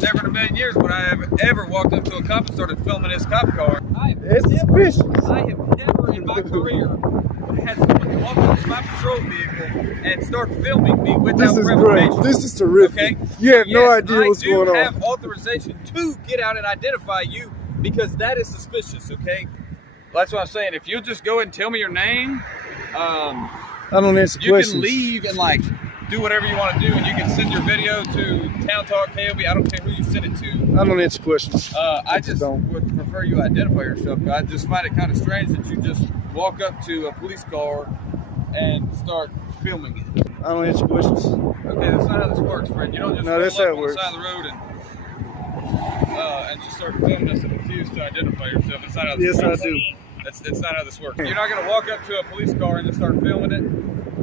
Never in a million years would I have ever walked up to a cop and started filming his cop car. It's suspicious. I have never in my career had someone walk up to my patrol vehicle and start filming me without This is revocation. great. This is terrific. Okay? You have no idea what's going on. I do have authorization to get out and identify you because that is suspicious, okay? That's what I'm saying. If you'll just go and tell me your name, I don't answer you questions. can leave and like do whatever you want to do, and you can send your video to Town Talk KOB. I don't care who you send it to. I don't answer questions. I just would prefer you identify yourself. I just find it kind of strange that you just walk up to a police car and start filming it. I don't answer questions. Okay, that's not how this works, friend. You don't just No, that's roll how up it on the works. side of the road and just start filming us and refuse to identify yourself. It's not how this Yes, works. I do. That's not how this works. You're not going to walk up to a police car and just start filming it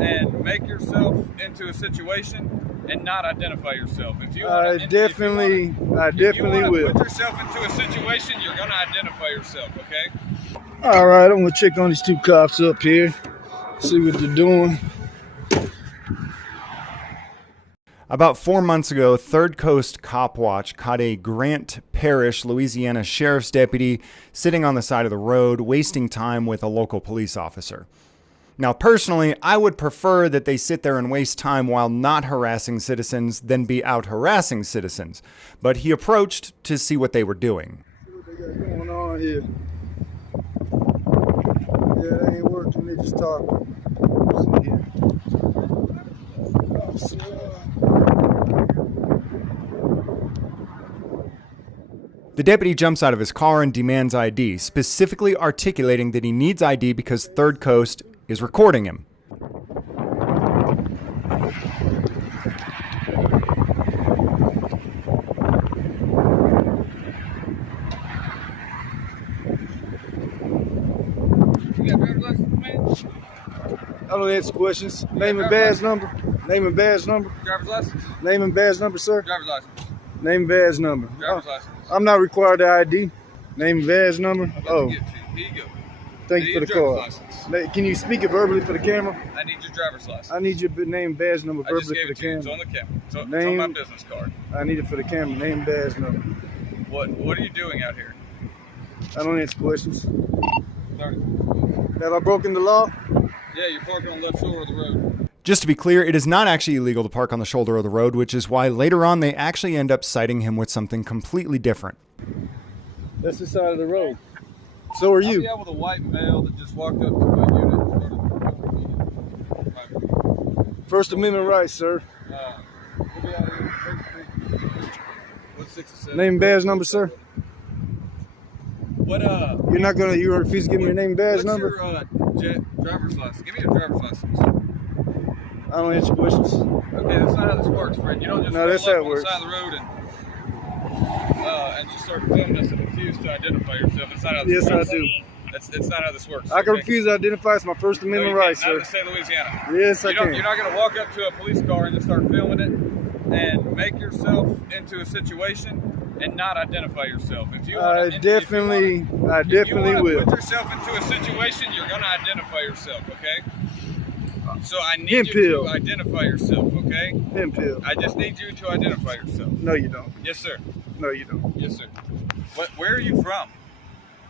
and make yourself into a situation and not identify yourself. If you I definitely will. Put yourself into a situation, you're going to identify yourself, okay? All right, I'm gonna check on these two cops up here, see what they're doing. About 4 months ago, Third Coast Cop Watch caught a Grant Parish, Louisiana sheriff's deputy sitting on the side of the road, wasting time with a local police officer. Now, personally, I would prefer that they sit there and waste time while not harassing citizens than be out harassing citizens. But he approached to see what they were doing. See what they got going on here. Yeah, they ain't working, they just talking. See here. The deputy jumps out of his car and demands ID, specifically articulating that he needs ID because Third Coast is recording him. You got driver's license, man? I don't answer questions. Name and badge number. Name and badge number. Driver's license? Name and badge number, sir. Driver's license. Name and badge number. Driver's license. I'm not required to ID. Name and badge number. I'm about Oh, to get to you. Here you go. thank I you for need the your call. driver's license. Can you speak it verbally for the camera? I need your driver's license. I need your name and badge number I just verbally gave for it the to you. It's camera. on the camera. It's on Name- my business card. I need it for the camera. Name and badge number. What are you doing out here? I don't answer questions. 30. Have I broken the law? Yeah, you're parking on the left shoulder of the road. Just to be clear, it is not actually illegal to park on the shoulder of the road, which is why later on they actually end up citing him with something completely different. That's the side of the road. So are I'll you. be out with a white male that just walked up to my unit and started. First Amendment rights, sir. We'll be out here. 167. Name and badge number, sir. What You refuse to give me your name and badge what's number? your driver's license? Give me your driver's license. I don't answer questions. Okay, that's not how this works, friend. You don't just No, roll that's up how it on works. the side of the road and just start filming us and refuse to identify yourself. It's not how this Yes, I works. do. That's not how this works. I can okay? refuse to identify. It's my First No, Amendment you rights, can't. Not in sir. the state of Louisiana. Yes, I You're can. not going to walk up to a police car and just start filming it and make yourself into a situation and not identify yourself. If you I definitely will. Put yourself into a situation, you're going to identify yourself, okay? So I need Hemp you pill. to identify yourself, okay? Pin pill. I just need you to identify yourself. No, you don't. Yes, sir. No, you don't. Yes, sir. Where are you from?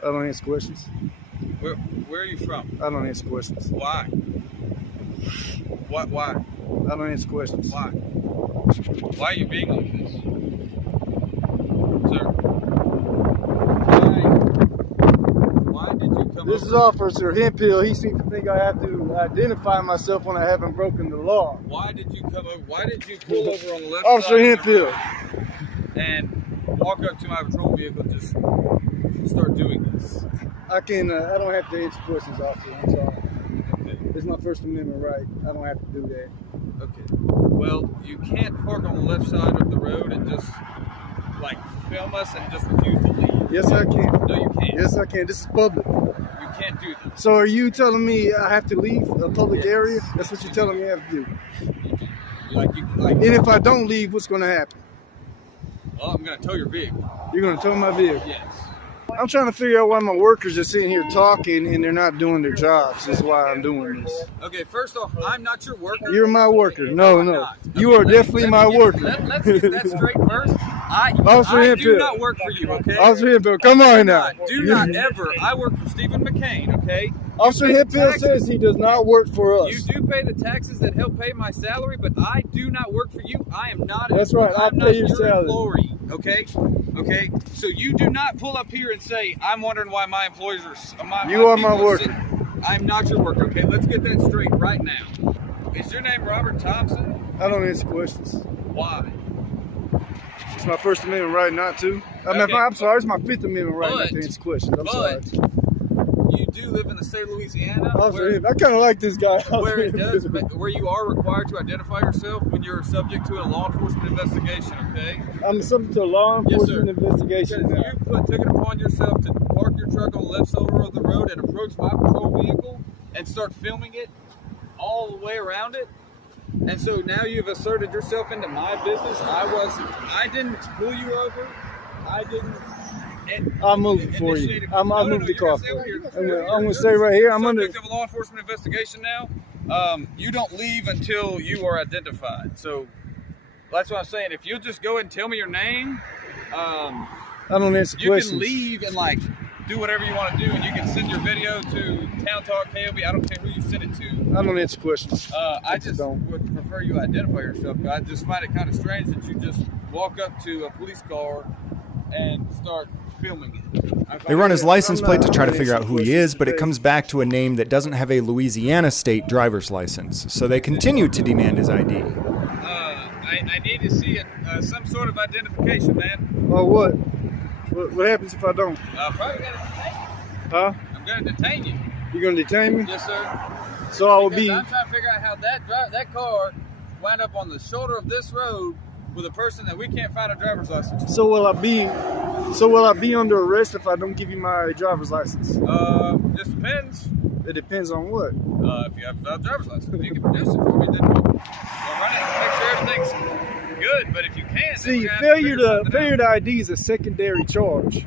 I don't answer questions. Where are you from? I don't answer questions. Why? Why? I don't answer questions. Why? Why are you being like this? Sir. Why did you come This over? is Officer Hempill. He seems to think I have to identify myself when I haven't broken the law. Why did you come over? Why did you pull over on the left Officer side of the Hempill. road and walk up to my patrol vehicle and just start doing this? I don't have to answer questions, officer. I'm sorry. Okay. It's my First Amendment right. I don't have to do that. Okay. Well, you can't park on the left side of the road and just like film us and just refuse to leave. Yes, I can. No, you can't. Yes, I can. This is public. You can't do that. So are you telling me I have to leave a public area? That's what you're telling me I have to do. And if I don't leave, what's going to happen? Well, I'm going to tow your vehicle. You're going to tow my vehicle? Yes. I'm trying to figure out why my workers are sitting here talking and they're not doing their jobs. That's why I'm doing this. Okay, first off, I'm not your worker. You're my worker. No, I'm no. not. You are definitely my worker. Let's get that straight first. Officer I do Hemphill. not work for you, okay? Officer Hemphill, come on now. Do not ever. I work for Stephen McCain, okay? Officer Hemphill says he does not work for us. You do pay the taxes that help pay my salary, but I do not work for you. I am not. That's right. I pay your salary. Employee, okay? Okay. So you do not pull up here and say, "I'm wondering why my employees are." You are my worker. I'm not your worker. Okay. Let's get that straight right now. Is your name Robert Thompson? I don't answer questions. Why? It's my First Amendment right not to. I'm sorry, it's my Fifth Amendment right not to answer questions. I'm sorry. You do live in the state of Louisiana. I kind of like this guy. Where you are required to identify yourself when you're subject to a law enforcement investigation, okay? I'm subject to a law enforcement investigation. Because you took it upon yourself to park your truck on the left shoulder of the road and approach my patrol vehicle and start filming it all the way around it. And so now you've asserted yourself into my business. I didn't pull you over. I didn't. I'll move it for you. I'll move the car for you. I'm going to stay right here. I'm under. Subject of a law enforcement investigation now. You don't leave until you are identified. So that's what I'm saying. If you'll just go ahead and tell me your name, I don't answer you questions. can leave and do whatever you want to do, and you can send your video to Town Talk KOB. I don't care who you send it to. I don't answer questions. I just would prefer you identify yourself. I just find it kind of strange that you just walk up to a police car and start filming it. They run his license plate to try to figure out who he is, but it comes back to a name that doesn't have a Louisiana state driver's license. So they continue to demand his ID. I need to see some sort of identification, man. Oh, what? What happens if I don't? Probably gonna detain you. Huh? I'm gonna detain you. You're gonna detain me? Yes, sir. So I will be. I'm trying to figure out how that car wound up on the shoulder of this road with a person that we can't find a driver's license for. So will I be under arrest if I don't give you my driver's license? Just depends. It depends on what? If you have a driver's license, if you can produce it for me, then we'll run it and make sure everything's good. But if you can't, see, failure to ID is a secondary charge.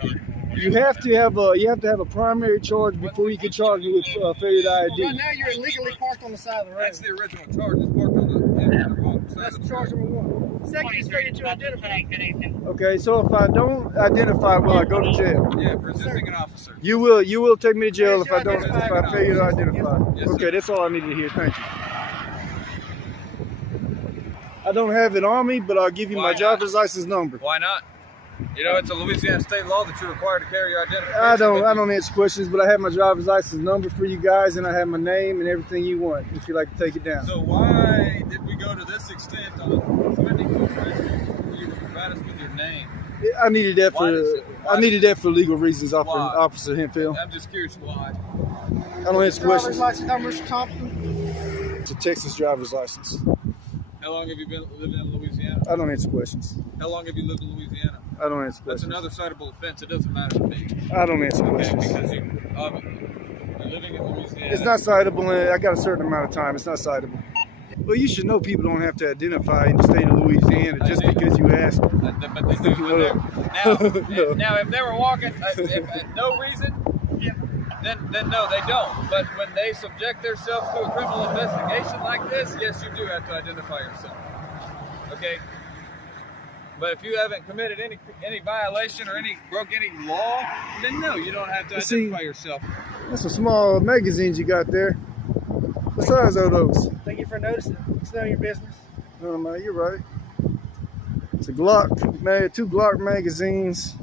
You have to have a primary charge before you can charge me with failure to ID. Well, right now you're illegally parked on the side of the road. That's the original charge. It's parked on the wrong side. That's charge number one. Second is failure to identify. Okay, so if I don't identify, will I go to jail? Yeah, resisting an officer. You will take me to jail if I fail to identify. Yes, okay, sir. that's all I need to hear. Thank you. I don't have it on me, but I'll give you my driver's license number. Why not? You know, it's a Louisiana state law that you're required to carry your identification. I don't answer questions, but I have my driver's license number for you guys, and I have my name and everything you want, if you'd like to take it down. So why did we go to this extent on threatening to arrest you for you to provide us with your name? I needed that for legal reasons, Officer Hemphill. I'm just curious why. I don't answer questions. Driver's license number, Mr. Thompson? It's a Texas driver's license. How long have you been living in Louisiana? I don't answer questions. How long have you lived in Louisiana? I don't answer That's questions. another citable offense. It doesn't matter to me. I don't answer Okay, questions. because you're living in Louisiana. It's not citable, and I got a certain amount of time. It's not citable. Well, you should know people don't have to identify in the state of Louisiana just because you ask them. But they do. Now, if they were walking, if no reason, then no, they don't. But when they subject themselves to a criminal investigation like this, yes, you do have to identify yourself. Okay? But if you haven't committed any violation or broke any law, then no, you don't have to identify yourself. That's some small magazines you got there. What size are those? Thank you for noticing. It's none of your business. No, man, you're right. It's a Glock, man, 2 Glock magazines.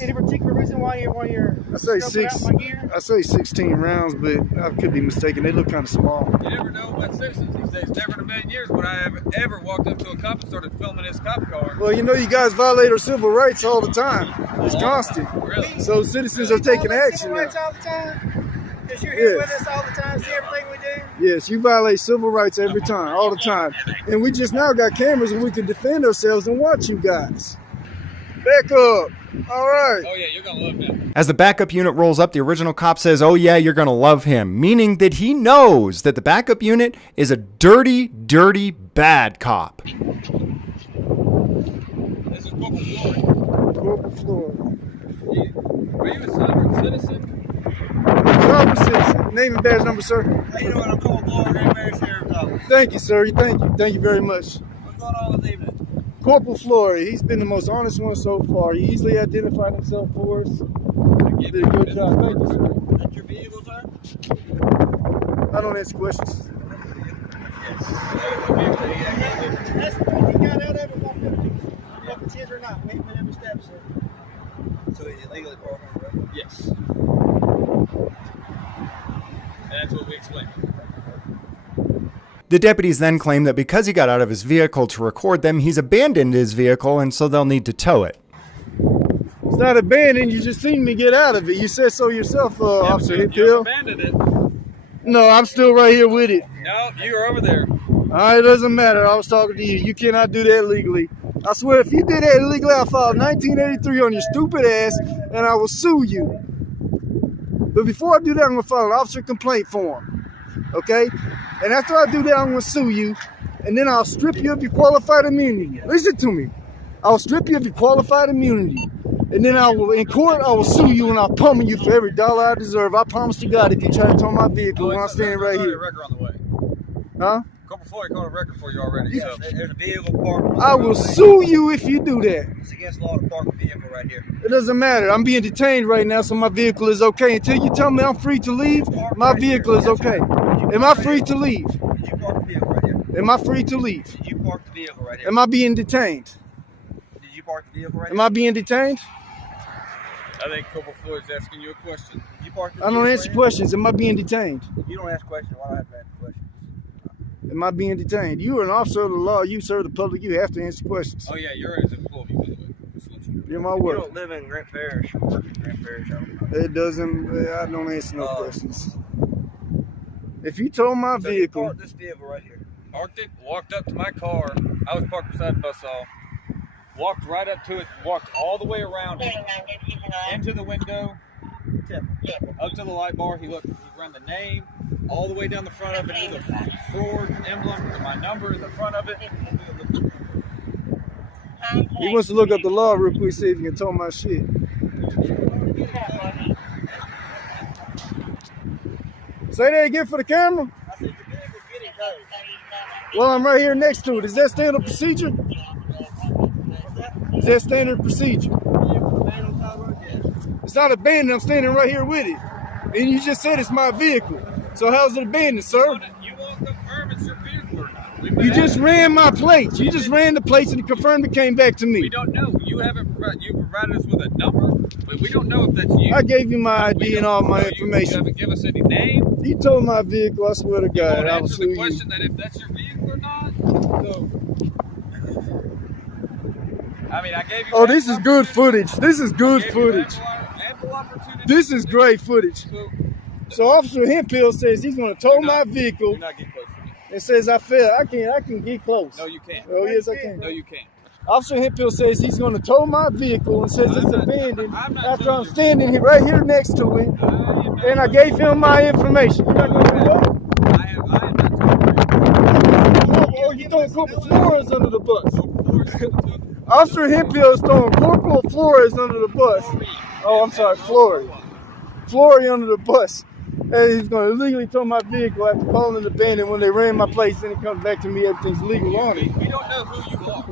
Any particular reason why you're I say scoping out my gear? I say 16 rounds, but I could be mistaken. They look kind of small. You never know about citizens these days. Never in a million years would I have ever walked up to a cop and started filming his cop car. Well, you know, you guys violate our civil rights all the time. It's constant. Really? So citizens are taking action Civil now. rights all the time? Because you're here with us all the time, see everything we do? Yes, you violate civil rights every time, all the time. And we just now got cameras and we can defend ourselves and watch you guys. Back up. All right. Oh, yeah, you're going to love that. As the backup unit rolls up, the original cop says, "Oh yeah, you're going to love him," meaning that he knows that the backup unit is a dirty, dirty, bad cop. This is Corporal Floyd. Corporal Floyd. Are you a sovereign citizen? Sovereign citizen. Name and badge number, sir. Hey, you know what? I'm calling Florida Grand Parish Sheriff's Office. Thank you, sir. Thank you very much. What's going on this evening? Corporal Flory. He's been the most honest one so far. He easily identified himself for us. Did a good job. Thank you, sir. That's your vehicle, sir? I don't answer questions. That's the one you got out of it. If it's his or not, we ain't been ever established it. So he's illegally parked on the road? Yes. And that's what we explained. The deputies then claim that because he got out of his vehicle to record them, he's abandoned his vehicle and so they'll need to tow it. It's not abandoned. You just seen me get out of it. You said so yourself, Officer You Hickhill. abandoned it. No, I'm still right here with it. No, you were over there. All right, it doesn't matter. I was talking to you. You cannot do that legally. I swear, if you did that illegally, I'll file 1983 on your stupid ass, and I will sue you. But before I do that, I'm going to file an officer complaint form, okay? And after I do that, I'm going to sue you, and then I'll strip you of your qualified immunity. Listen to me. I'll strip you of your qualified immunity, and then in court, I will sue you, and I'll pummel you for every dollar I deserve. I promise to God, if you try to tow my vehicle when I'm standing right here. Record on the way. Huh? Corporal Floyd called a record for you already. Yeah, So. there's a vehicle parked. I will sue you if you do that. It's against law to park a vehicle right here. It doesn't matter. I'm being detained right now, so my vehicle is okay. Until you tell me I'm free to leave, my vehicle is okay. Am I free to leave? Did you park the vehicle right here? Am I free to leave? Did you park the vehicle right here? Am I being detained? Did you park the vehicle right Am here? I being detained? I think Corporal Floyd's asking you a question. Did you park the I don't vehicle answer right questions. Am I being detained? here? You don't ask questions. Why do I have to answer questions? Am I being detained? You are an officer of the law. You serve the public. You have to answer questions. Oh, yeah, you're his employee, by the way. Just to let you know. You're my If you work. don't live in Grant Parish or work in Grant Parish, I don't know. It doesn't. I don't answer no questions. If you tow my So you vehicle, parked this vehicle right here. Parked it, walked up to my car. I was parked beside the bus stop. Walked right up to it, walked all the way around it, into the window, up to the light bar. He ran the name, all the way down the front of it, to the Ford emblem, or my number in the front of it. he wants to look up the law real quick, see if he can tow my shit. Say that again for the camera. I said the vehicle's getting towed. Well, I'm right here next to it. Is that standard procedure? Is that standard procedure? It's not abandoned. I'm standing right here with it. And you just said it's my vehicle. So how's it abandoned, sir? You won't confirm it's your vehicle or not. You just ran my plates. You just ran the plates and it confirmed it came back to We me. don't know. You provided us with a number, but we don't know if that's you. I gave you my ID and all my You information. haven't given us any name. You told my vehicle, I swear to You God, won't I will answer sue the you. question that if that's your vehicle or not. So, I mean, I gave you. Oh, this is good footage. This is good Gave you footage. ample opportunity. This is great footage. So Officer Hemphill says he's going to tow You're my not- vehicle You're not getting close to me. and says I failed. I can get close. No, you can't. Oh, yes, I can. No, you can't. Officer Hemphill says he's going to tow my vehicle and says it's I'm not- abandoned I'm not after towing I'm you. standing here, right here next to it, and I gave him my information. You're not going to do that? I am not Oh, you throwing Corporal Flores under the bus. talking. Officer Hemphill is throwing Corporal Flores under the bus. Oh, I'm sorry, Flory. Flory under the bus. And he's going to illegally tow my vehicle after calling it abandoned when they ran my place. Then it comes back to me, everything's legal on it. We don't know who you are.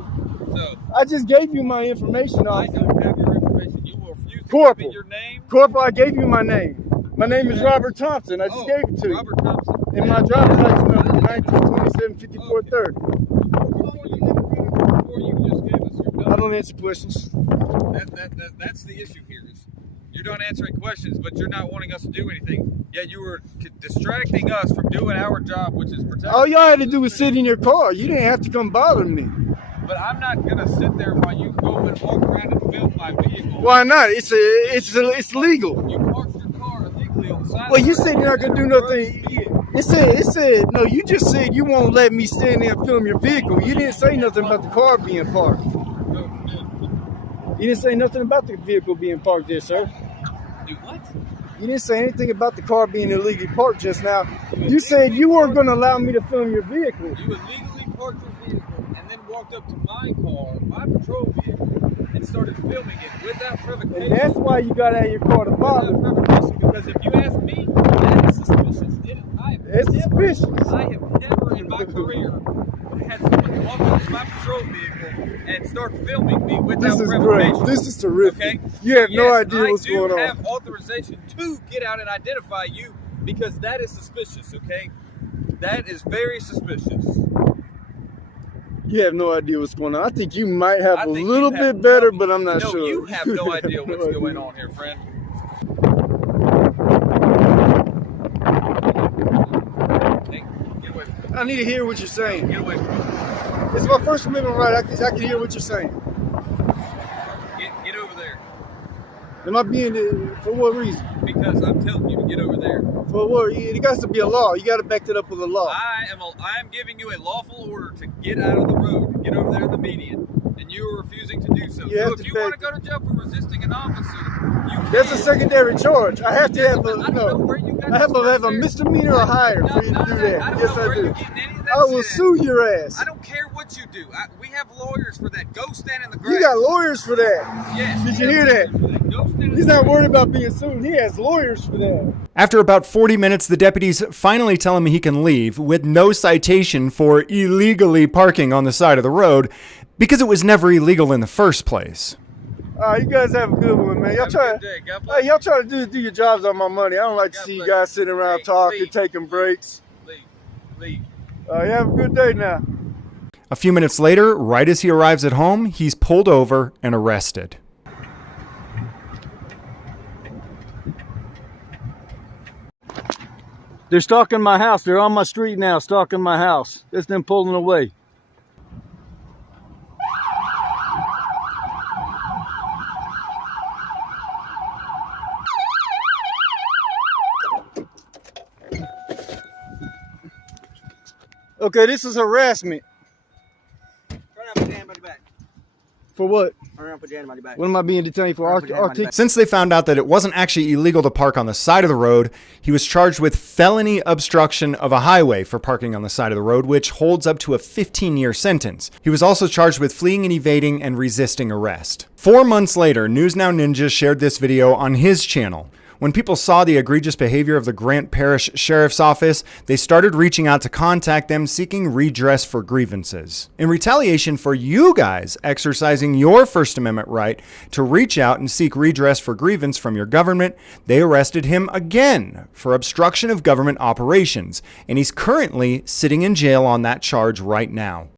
So, I just gave you my information, I officer. don't have your information. You will refuse to give Corporal. me your name. Corporal, I gave you my name. My name is Robert Thompson. I just gave it to you. Robert Thompson. And my driver's license number is 1927-5430. Before you just gave us your I number. don't answer questions. That's the issue here. Is you're not answering questions, but you're not wanting us to do anything. Yet you were distracting us from doing our job, which is protecting. All y'all had to do was sit in your car. You didn't have to come bother me. But I'm not gonna sit there while you go and walk around and film my vehicle. Why not? It's legal. You parked your car illegally on the side. Well, you said you're not gonna do nothing. It said no. You just said you won't let me stand there and film your vehicle. You didn't say nothing about the car being parked. You didn't say nothing about the vehicle being parked there, sir. Do what? You didn't say anything about the car being illegally parked just now. You said you weren't going to allow me to film your vehicle. You illegally parked your vehicle and then walked up to my car, my patrol vehicle, and started filming it without provocation. And that's why you got out of your car to bother me. Without provocation, because if you ask me, that is suspicious. It's suspicious. I have never in my career had someone walk up to my patrol vehicle and start filming me without This is provocation. great. This is terrific. Okay? You have no Yes, idea what's going I on. do have authorization to get out and identify you because that is suspicious, okay? That is very suspicious. You have no idea what's going on. I think you might have I a think little you have bit better, no- but I'm not no, sure. you have no idea have what's no going idea. on here, friend. Hey, get away from me. I need to hear what you're saying. Get away from me. It's my First Amendment right. I can hear what you're saying. Get over there. Am I being for what reason? Because I'm telling you to get over there. For what? It has to be a law. You got to back that up with a law. I am giving you a lawful order to get out of the road, to get over there in the median, and you are refusing to do so. You So have if to you back- want to go to jail for resisting an officer, you can. That's a secondary charge. I have to have a I don't know where you got I have this to have a from, sir. misdemeanor or higher for you to None do of that. I don't Yes, know I where do. you're getting any of that I will shit. sue your ass. I don't care what you do. We have lawyers for that. Go stand in the grass. You got lawyers for that. Yes. Did we you have hear lawyers that? for Go stand in He's the not grass. worried about being sued. He has lawyers for that. After about 40 minutes, the deputies finally tell him he can leave with no citation for illegally parking on the side of the road because it was never illegal in the first place. All right, you guys have a good one, man. Y'all Have a try. good day. God bless Hey, y'all try to do your jobs on my money. I don't like to God see you bless guys you. sitting around Hey, talking, leave. taking breaks. Leave. You have a good day now. A few minutes later, right as he arrives at home, he's pulled over and arrested. They're stalking my house. They're on my street now, stalking my house. It's them pulling away. Okay, this is harassment. Turn around, put your hand behind your back. For what? Turn around, put your hand behind your back. What am I being detained for? Arctic. Since they found out that it wasn't actually illegal to park on the side of the road, he was charged with felony obstruction of a highway for parking on the side of the road, which holds up to a 15-year sentence. He was also charged with fleeing and evading and resisting arrest. 4 months later, News Now Ninja shared this video on his channel. When people saw the egregious behavior of the Grant Parish Sheriff's Office, they started reaching out to contact them seeking redress for grievances. In retaliation for you guys exercising your First Amendment right to reach out and seek redress for grievance from your government, they arrested him again for obstruction of government operations, and he's currently sitting in jail on that charge right now.